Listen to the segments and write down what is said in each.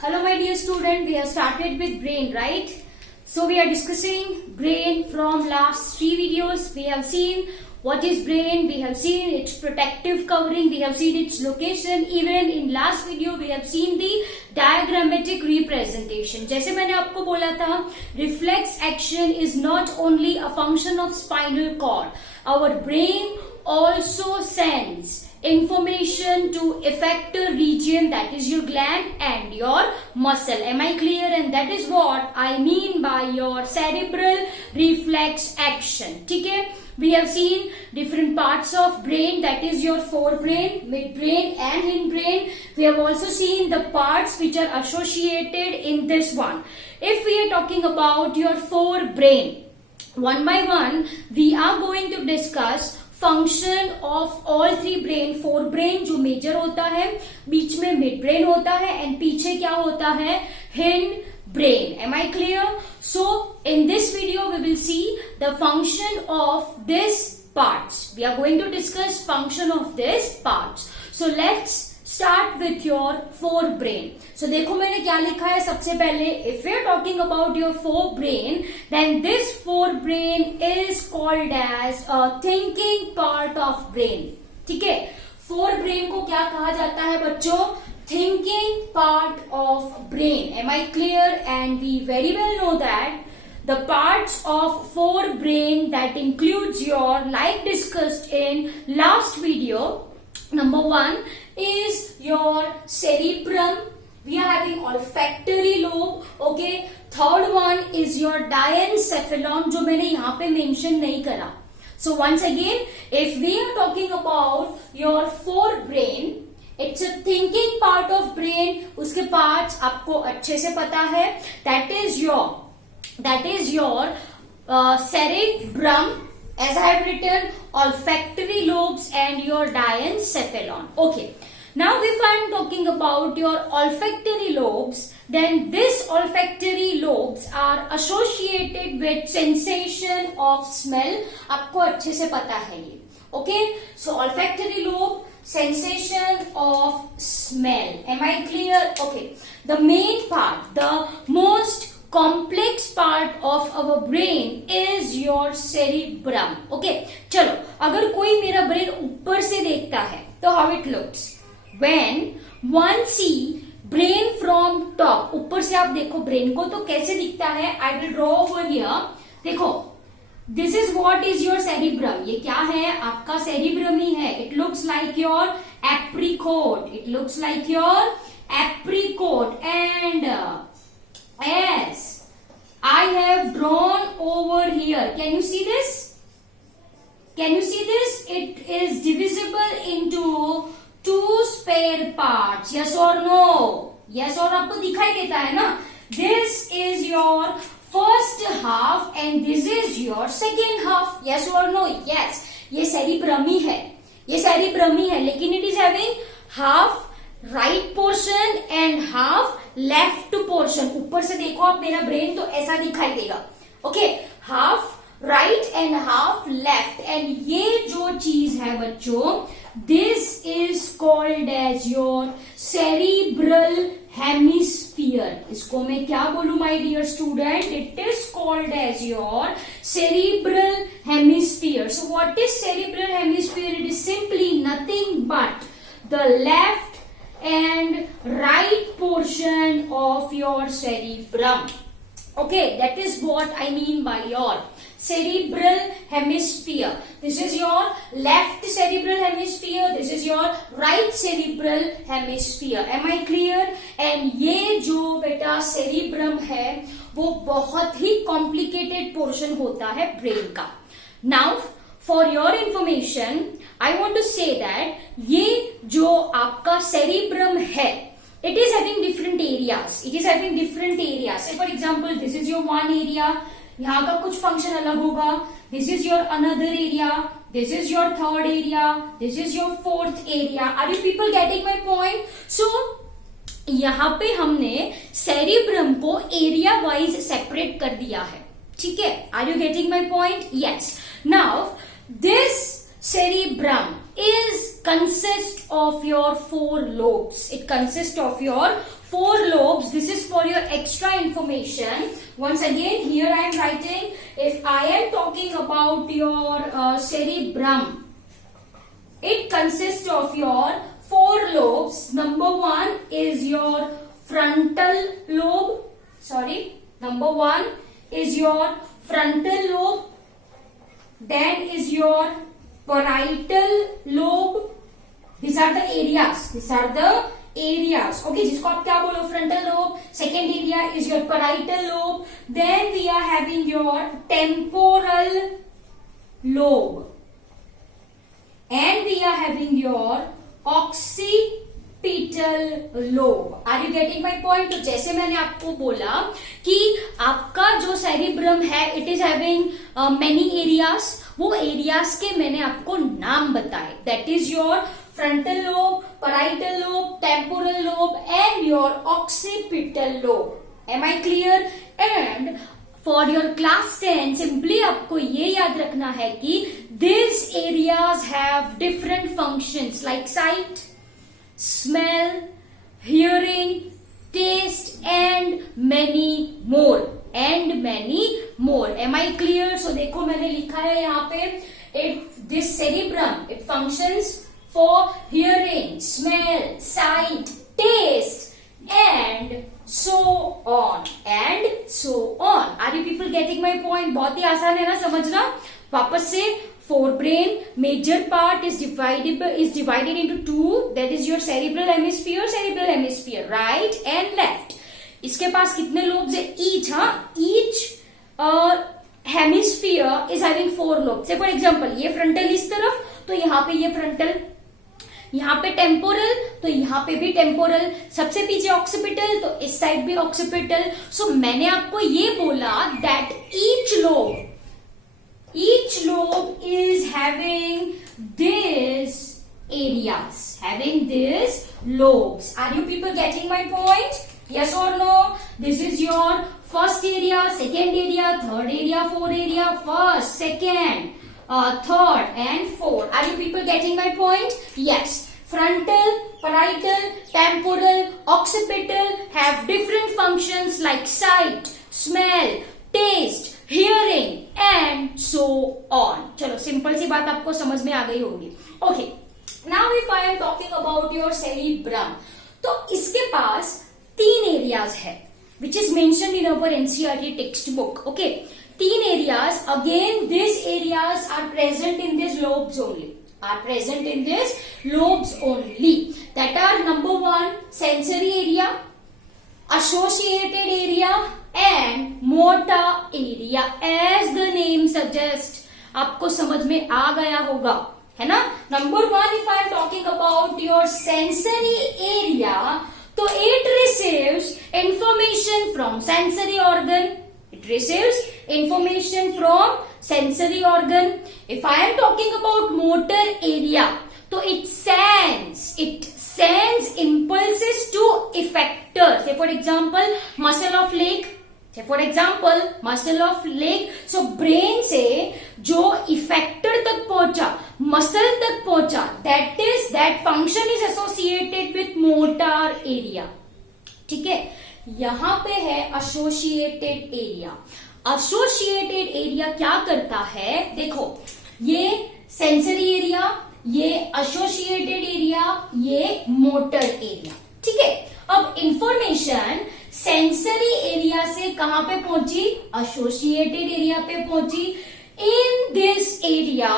Hello my dear student, we have started with brain, right? So we are discussing brain from last 3 videos. We have seen what is brain, we have seen its protective covering, we have seen its location. Even in last video we have seen the diagrammatic representation. जैसे मैंने आपको बोला था, reflex action is not only a function of spinal cord. Our brain also sends information to effector region, that is your gland and your muscle. Am I clear? And that is what I mean by your cerebral reflex action. ठीक है? We have seen different parts of brain, that is your forebrain, midbrain and hindbrain. We have also seen the parts which are associated in this one. If we are talking about your forebrain, one by one we are going to discuss function of all three brain. Fore brain जो major होता है, बीच में mid brain होता है and पीछे क्या होता है, hindbrain. Am I clear? So in this video we will see the function of this parts. We are going to discuss function of this parts. So let's start with your forebrain. So देखो मैंने क्या लिखा है सबसे पहले. If we are talking about your forebrain, then this forebrain is called as a thinking part of brain. ठीक है, fore brain को क्या कहा जाता है बच्चों? Thinking part of brain. Am I clear? And we very well know that the parts of forebrain that includes your, like discussed in last video, number one is your cerebrum. We are having olfactory lobe. Okay, third one is your diencephalon, जो मैंने यहाँ पे mention नहीं करा. So once again, if we are talking about your forebrain, it's a thinking part of brain. उसके parts आपको अच्छे से पता है. That is your cerebrum, as I have written, olfactory lobes and your diencephalon. Okay. Now if I am talking about your olfactory lobes, then this olfactory lobes are associated with sensation of smell. आपको अच्छे से पता है ये. Okay. So olfactory lobe, sensation of smell. Am I clear? Okay. The main part, the most complex part of our brain is your cerebrum. Okay, चलो अगर कोई मेरा ब्रेन ऊपर से देखता है तो how it looks? When one see brain from top, ऊपर से आप देखो ब्रेन को तो कैसे दिखता है? I will draw over here. देखो, this is what is your cerebrum. ये क्या है? आपका cerebrum ही है. It looks like your apricot. It looks like your apricot. And as I have drawn over here, can you see this? Can you see this? It is divisible into two spare parts. Yes or no? Yes और आपको दिखाई देता है ना? This is your first half and this is your second half. Yes or no? Yes. ये cerebrum ही है. ये cerebrum ही है, लेकिन it is having half right portion and half left portion. ऊपर से देखो आप मेरा ब्रेन तो ऐसा दिखाई देगा. Okay, half right and half left. And ये जो चीज है बच्चों, this is called as your cerebral hemisphere. इसको मैं क्या बोलूं my dear student? It is called as your cerebral hemisphere. So what is cerebral hemisphere? It is simply nothing but the left and right portion of your cerebrum. Okay, that is what I mean by your cerebral hemisphere. This is your left cerebral hemisphere, this is your right cerebral hemisphere. Am I clear? And ये जो बेटा cerebrum है वो बहुत ही complicated portion होता है brain का. Now for your information, I want to say that ये जो आपका cerebrum है, it is having different areas. It is having different areas. Say for example, this is your one area. यहाँ का कुछ function अलग होगा. This is your another area. This is your third area. This is your fourth area. Are you people getting my point? So यहाँ पे हमने cerebrum को area wise separate कर दिया है. ठीक है? Are you getting my point? Yes. Now this cerebrum is consist of your four lobes. It consists of your 4 lobes. This is for your extra information. Once again, here I am writing, if I am talking about your cerebrum, it consists of your 4 lobes. Number 1 is your frontal lobe. Number 1 is your frontal lobe. Then is your parietal lobe. These are the areas. Okay, जिसको आप क्या बोलो, frontal lobe. Second area is your parietal lobe. Then we are having your temporal lobe. And we are having your occipital lobe. Are you getting my point? तो जैसे मैंने आपको बोला कि आपका जो सेरिब्रम है, it is having many areas. वो एरियाज के मैंने आपको नाम बताए. That is your frontal lobe, parietal lobe, temporal lobe and your occipital lobe. Am I clear? And for your class 10, simply आपको ये याद रखना है कि these areas have different functions like sight, smell, hearing, taste and many more. Am I clear? So देखो मैंने लिखा है यहाँ पे, this cerebrum, it functions for hearing, smell, sight, taste and so on. Are you people getting my point? बहुत ही आसान है ना समझना. वापस से, forebrain major part is divided into 2. That is your cerebral hemisphere, right and left. इसके पास कितने lobes है? Each hemisphere is having 4 lobes. Say for example, ये frontal इस तरफ, तो यहाँ पे ये frontal, यहाँ पे टेम्पोरल, तो यहाँ पे भी टेम्पोरल, सबसे पीछे ऑक्सीपिटल, तो इस साइड भी ऑक्सीपिटल. सो मैंने आपको ये बोला that each lobe is having this lobes. Are you people getting my point? Yes or no? This is your first area, second area, third area, fourth area, first, second, third and fourth. Are you people getting my point? Yes. Frontal, parietal, temporal, occipital have different functions like sight, smell, taste, hearing and so on. चलो simple सी बात आपको समझ में आ गई होगी. Okay. Now if I am talking about your cerebrum, तो इसके पास 3 areas है, which is mentioned in our NCERT textbook. Okay. 3 areas. Again, these areas are present in these lobes only. That are number 1, sensory area, associated area and motor area. As the name suggests, आपको समझ में आ गया होगा, है ना. Number 1, if I am talking about your sensory area, तो it receives information from sensory organ. If I am talking about motor area, तो it sends impulses to effector. Say for example, muscle of leg. So brain से जो effector तक पहुंचा, muscle तक पहुंचा, that function is associated with motor area. ठीक है. यहां पे है एसोसिएटेड एरिया क्या करता है, देखो ये सेंसरी एरिया, ये एसोसिएटेड एरिया, ये मोटर एरिया. ठीक है. अब इंफॉर्मेशन सेंसरी एरिया से कहां पे पहुंची, एसोसिएटेड एरिया पे पहुंची. इन दिस एरिया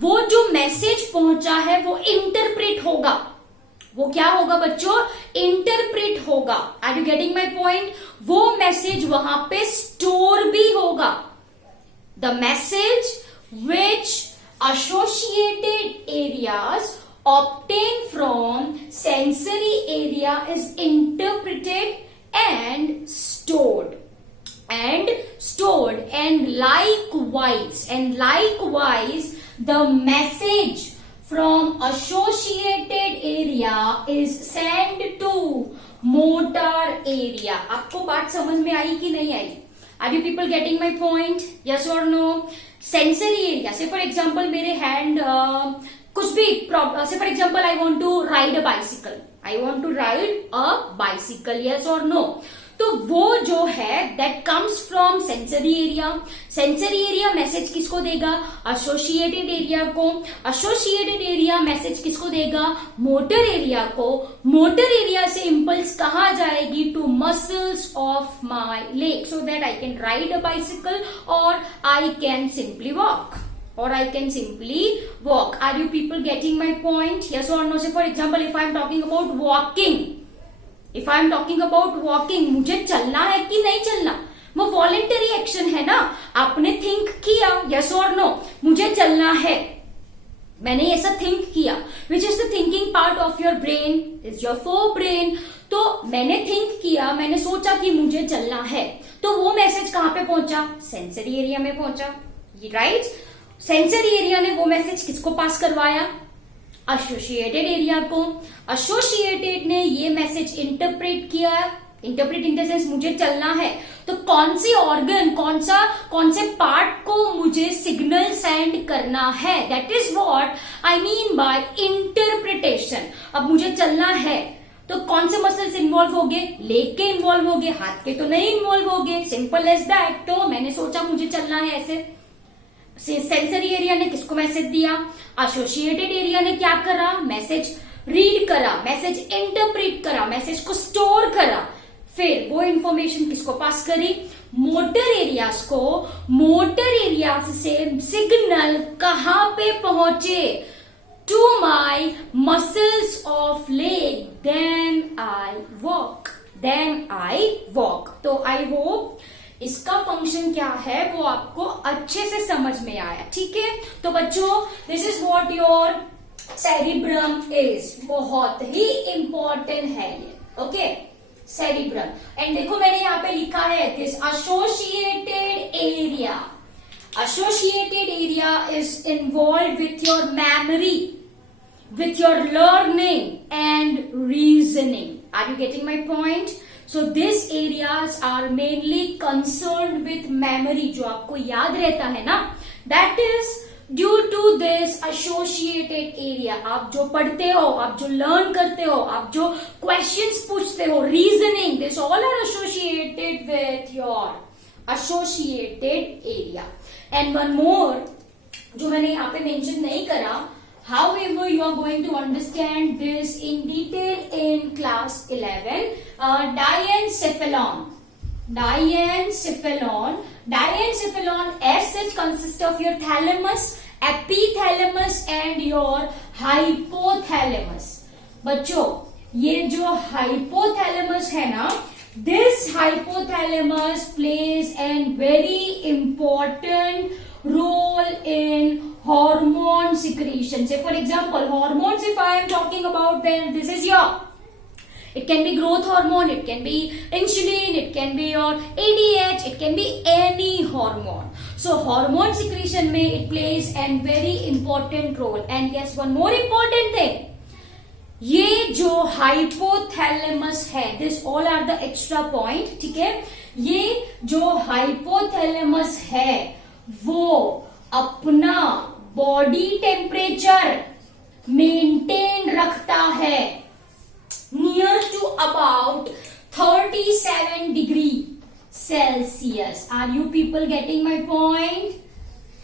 वो जो मैसेज पहुंचा है वो इंटरप्रेट होगा. वो क्या होगा बच्चों, इंटरप्रेट होगा. Are you getting my point. वो मैसेज वहां पे स्टोर भी होगा. The message which associated areas obtained from sensory area is interpreted and stored. And likewise the message from associated area is sent to motor area. आपको बात समझ में आई कि नहीं आई? Are you people getting my point? Yes or no? Sensory area से for example मेरे हैंड कुछ भी से for example I want to ride a bicycle, I want to ride a bicycle, yes और नो। तो वो जो है that comes from sensory area. Sensory area message किसको देगा? एसोसिएटेड एरिया को। एसोसिएटेड एरिया मैसेज किसको देगा? मोटर एरिया को। मोटर एरिया से इंपल्स कहाँ जाएगी? To muscles of my leg, so that I can ride a bicycle और I can simply walk, or I can simply walk. Are you people getting my point? Yes or no? Say for example, if I am talking about walking, if I am talking about walking, मुझे चलना है कि नहीं चलना? वो voluntary action है ना, आपने थिंक किया, yes or no? मुझे चलना है, मैंने ऐसा थिंक किया, which is the thinking part of your brain, is your fore brain. तो मैंने थिंक किया, मैंने सोचा कि मुझे चलना है, तो वो मैसेज कहां पे पहुंचा? सेंसरी एरिया में पहुंचा, राइट? सेंसरी एरिया ने वो मैसेज किसको पास करवाया? एसोसिएटेड एरिया को। एसोसिएटेड ने ये मैसेज इंटरप्रेट किया, इंटरप्रेट इन द सेंस मुझे चलना है, तो कौन सी ऑर्गन, कौन से पार्ट को मुझे सिग्नल सेंड करना है? That is what I mean by interpretation. अब मुझे चलना है तो कौन से मसल्स इन्वॉल्व हो गए? लेग के इन्वॉल्व हो गए, हाथ के तो नहीं इन्वॉल्व हो गए, सिंपल एज दैट। तो मैंने सोचा मुझे चलना है ऐसे। सेंसरी एरिया ने किसको मैसेज दिया? एसोसिएटेड एरिया ने क्या करा? मैसेज रीड करा, मैसेज इंटरप्रेट करा, मैसेज को स्टोर करा, फिर वो इंफॉर्मेशन किसको पास करी? मोटर एरियाज को। मोटर एरियाज से सिग्नल कहां पे पहुंचे? To my muscles of leg, then I walk, then I walk. तो आई होप इसका फंक्शन क्या है वो आपको अच्छे से समझ में आया, ठीक है? तो बच्चों, this is what your cerebrum is, बहुत ही इंपॉर्टेंट है ये, ओके? सेरिब्रम। एंड देखो मैंने यहाँ पे लिखा है this associated area, associated area is involve with your memory, with your learning and reasoning. Are you getting my point? So these areas are mainly concerned with memory, जो आपको याद रहता है ना, that is due to this associated area. आप जो पढ़ते हो, आप जो लर्न करते हो, आप जो questions पूछते हो, reasoning, this all are associated with your associated area. And one more, जो मैंने यहाँ पे mention नहीं करा, however you are going to understand this in detail in class 11. Diencephalon. Diencephalon as such consists of your thalamus, epithalamus and your hypothalamus. बच्चों, ये जो hypothalamus है ना, this hypothalamus plays a very important role in hormone secretion. Say for example, hormones, if I am talking about, then this is your, it can be growth hormone, it can be insulin, it can be your ADH, it can be any hormone. So hormone secretion में it plays a very important role. And yes, one more important thing, ये जो hypothalamus है, this all are the extra point, ठीक है? ये जो hypothalamus है वो अपना बॉडी टेम्परेचर मेंटेन रखता है near to about 37 degree Celsius. Are you people getting my point?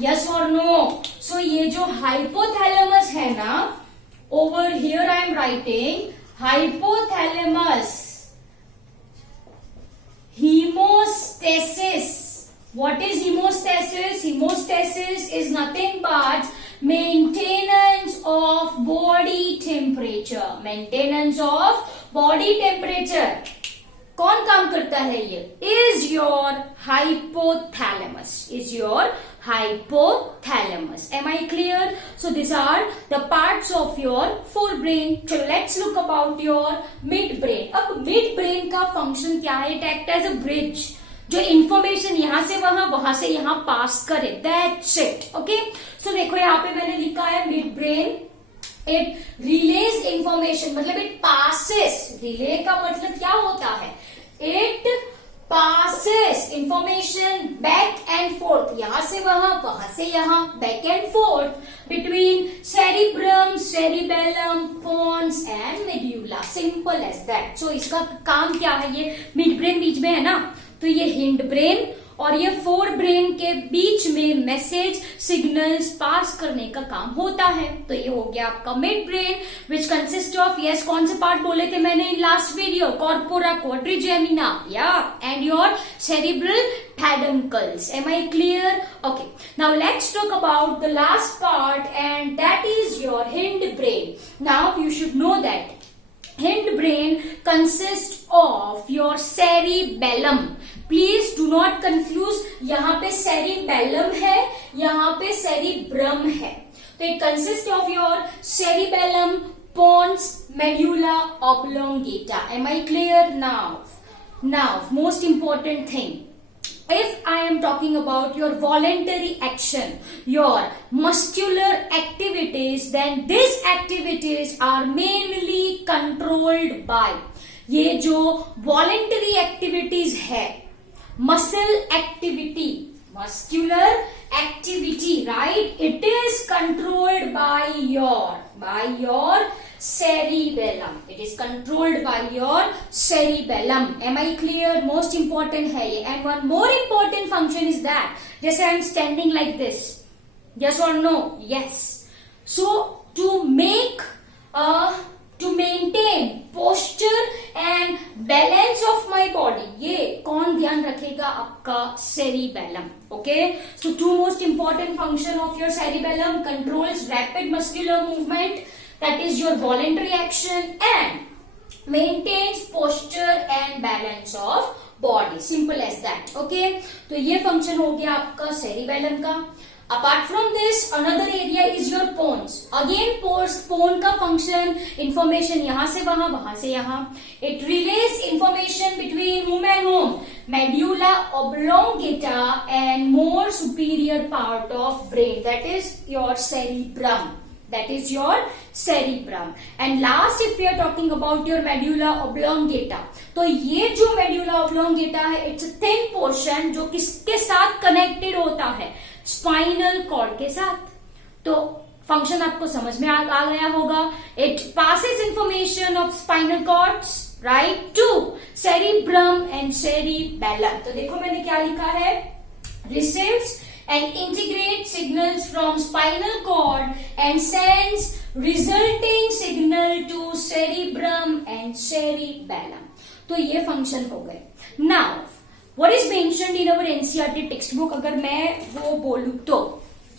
Yes और नो? सो ये जो हाइपोथैलेमस है ना, over here I am writing hypothalamus hemostasis. What is hemostasis? Hemostasis is nothing but maintenance of body temperature. Maintenance of body temperature. कौन काम करता है ये? Is your hypothalamus. Is your hypothalamus. Am I clear? So these are the parts of your forebrain. So let's look about your midbrain. अब midbrain का function क्या है? It acts as a bridge. जो इंफॉर्मेशन यहां से वहां से यहां पास करे, दैट्स इट, ओके? सो देखो यहाँ पे मैंने लिखा है mid brain, it release information, मतलब इट पासेस, रिले का मतलब क्या होता है? It passes yes, information back and forth, यहाँ से वहां से यहाँ, back and forth between cerebrum, cerebellum, pons and medulla. Simple as that. So इसका काम क्या है, ये मिड ब्रेन बीच में है ना, तो ये हिंड ब्रेन और ये फोर ब्रेन के बीच में मैसेज सिग्नल्स पास करने का काम होता है. तो ये हो गया आपका midbrain which consist of, yes, कौन से पार्ट बोले थे मैंने in last video, corpora quadrigemina, या, and your cerebral peduncles. Am I clear? Okay. Now let's talk about the last part, and that is your hind brain. Now you should know that hind brain consists of your cerebellum. Please do not confuse, यहाँ पे cerebellum है, यहाँ पे cerebrum है. तो it consist of your cerebellum, pons, medulla oblongata. Am I clear? Now most important thing, if I am talking about your voluntary action, your muscular activities, then these activities are mainly controlled by, ये जो voluntary activities है, muscle activity, muscular activity, right, it is controlled by your cerebellum. It is controlled by your cerebellum. Am I clear? Most important है ये. And one more important function is that, जैसे I am standing like this, yes or no? Yes. So to maintain posture and balance of my body, ये कौन ध्यान रखेगा? आपका cerebellum. Okay, so two most important function of your cerebellum: controls rapid muscular movement, that is your voluntary action, and maintains posture and balance of body. Simple as that. Okay, तो ये function हो गया आपका cerebellum का. Apart from this, another area is your pons. Again, pon का function, information यहाँ से वहां से यहाँ. It relays information between whom and whom? Medulla oblongata and more superior part of brain, that is your cerebrum. That is your cerebrum. And last, if we are talking about your medulla oblongata, तो ये जो medulla oblongata है, it's a thin portion जो किसके साथ connected होता है? Spinal cord के साथ. तो फंक्शन आपको समझ में आ गया होगा. It passes information of spinal cords, right, to cerebrum and cerebellum. तो देखो मैंने क्या लिखा है, receives and integrate signals from spinal cord and sends resulting signal to cerebrum and cerebellum. तो ये फंक्शन हो गए. Now what is mentioned in our NCERT textbook, अगर मैं वो बोलूं तो,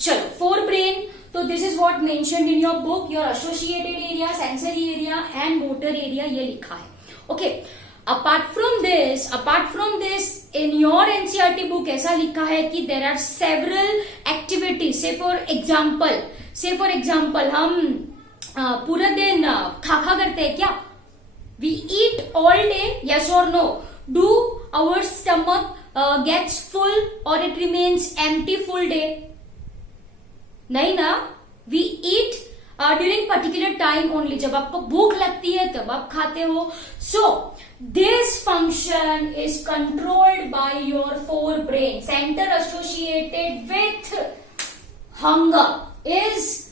चलो, फोर ब्रेन, तो this is what mentioned in your book, your associated area, sensory area and motor area, ये लिखा है. Okay, apart from this in your NCERT book ऐसा लिखा है कि there are several activities. say for example हम पूरा दिन खा करते हैं क्या? we eat all day, yes or no? Do our stomach gets full or it remains empty full day? नहीं ना. We eat during particular time only. जब आपको भूख लगती है तब आप खाते हो. So this function is controlled by your forebrain. Center associated with hunger is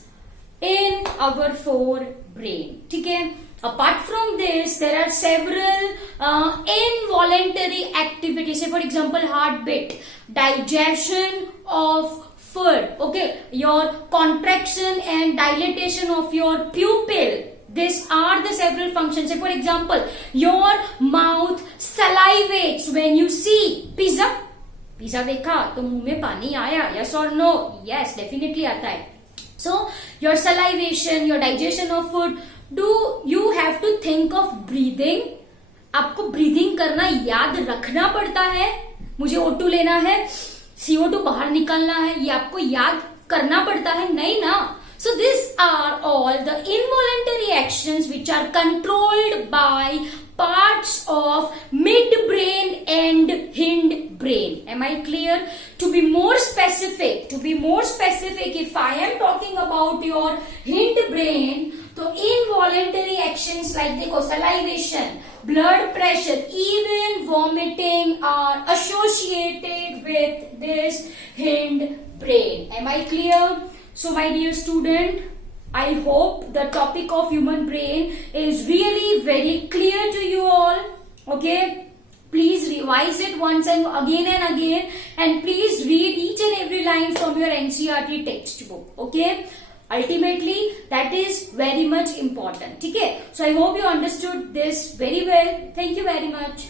in our forebrain. ठीक है. Apart from this, there are several involuntary activities. Say for example, heartbeat, digestion of food. Okay, your contraction and dilatation of your pupil. These are the several functions. Say for example, your mouth salivates when you see pizza. Pizza देखा तो मुंह में पानी आया. Yes or no? Yes, definitely आता है. So your salivation, your digestion of food. Do you have to think of breathing? आपको breathing करना याद रखना पड़ता है. मुझे O2 लेना है, CO2 बाहर निकालना है, ये आपको याद करना पड़ता है, नहीं ना. So these are all the involuntary actions which are controlled by parts of midbrain and hindbrain. Am I clear? To be more specific, if I am talking about your hindbrain, तो इनवॉलेंटरी एक्शंस लाइक देखो salivation, blood pressure, even vomiting are associated with this hindbrain. Am I clear? So my dear student, I hope the topic of human brain is really very clear to you all. Okay, please revise it once and again, and please read each and every line from your NCERT textbook. Okay, ultimately that is very much important. Okay, so I hope you understood this very well. Thank you very much.